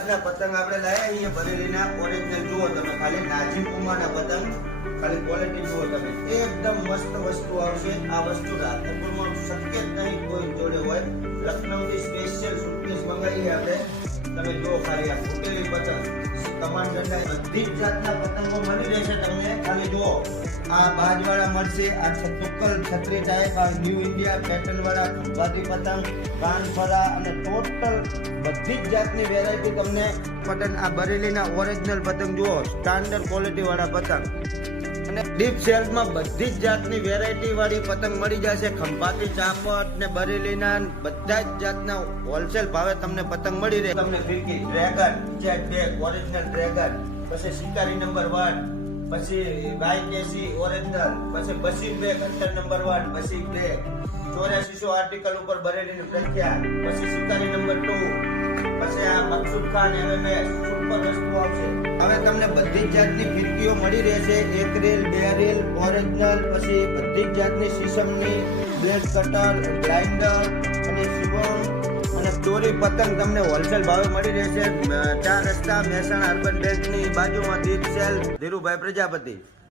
જાતના પતંગ આપણે લાયા અહીંયા બરેલીના ઓરિજિનલ જુઓ તમે, ખાલી નાજી પુમાના પતંગ, ખાલી ક્વોલિટી જુઓ તમે, એકદમ મસ્ત વસ્તુ આવશે. આ વસ્તુ રાધનપુરમાં શક્ય જ નહીં કોઈ જોડે હોય. લખનૌથી સ્પેશિયલ સુટકેસ મંગાવી આપણે. તમે જુઓ ખાલી આ ફૂટેલી પતંગ, કમાન દંડા, બધી જ જાતના પતંગો મળી રહેશે તમને. ખાલી જુઓ આ બાજવાળા મળશે, આ તુક્કલ છત્રી ટાઈપ, આ ન્યૂ ઇન્ડિયા પેટર્ન વાળા ખંભાતી પતંગ, કાનફરા અને ટોટલ બધી જ જાતની વેરાયટી તમને પતંગ. આ બરેલીના ઓરિજિનલ પતંગ જુઓ, સ્ટાન્ડર્ડ ક્વોલિટી વાળા પતંગ અને ડીપ સેલ્સમાં બધી જ જાતની વેરાયટી વાળી પતંગ મળી જશે. ખંભાતી, ચાંપટ ને બરેલીના બધા જ જાતના હોલસેલ ભાવે તમને પતંગ મળી રહે. તમને ફિરકી dragon, jet bag original dragon, પછી શિકારી નંબર 1, પછી વાયકેસી ઓરિજિનલ, પછી બસી બેગ અંતર નંબર 1, બસી બેગ 8400 આર્ટિકલ ઉપર બરેલીની પ્રખ્યાત, પછી શિકારી નંબર 2, પછી આ મકસૂદ ખાન એમએમએસ સુપર વસ્તુ આવશે. હવે તમને બધી જ જાતની ફિરકીઓ મળી રહેશે, 1 રેલ 2 રેલ ઓરિજિનલ, પછી બધી જ જાતની સીસમની બ્લેડ કટર, ગ્રાઇન્ડર અને શિવમ અને દોરી પતંગ તમને હોલસેલ ભાવે મળી રહેશે. 4 રસ્તા મહેસાણા અર્બન બેંકની બાજુમાં દીપ સેલ, ધીરુભાઈ પ્રજાપતિ.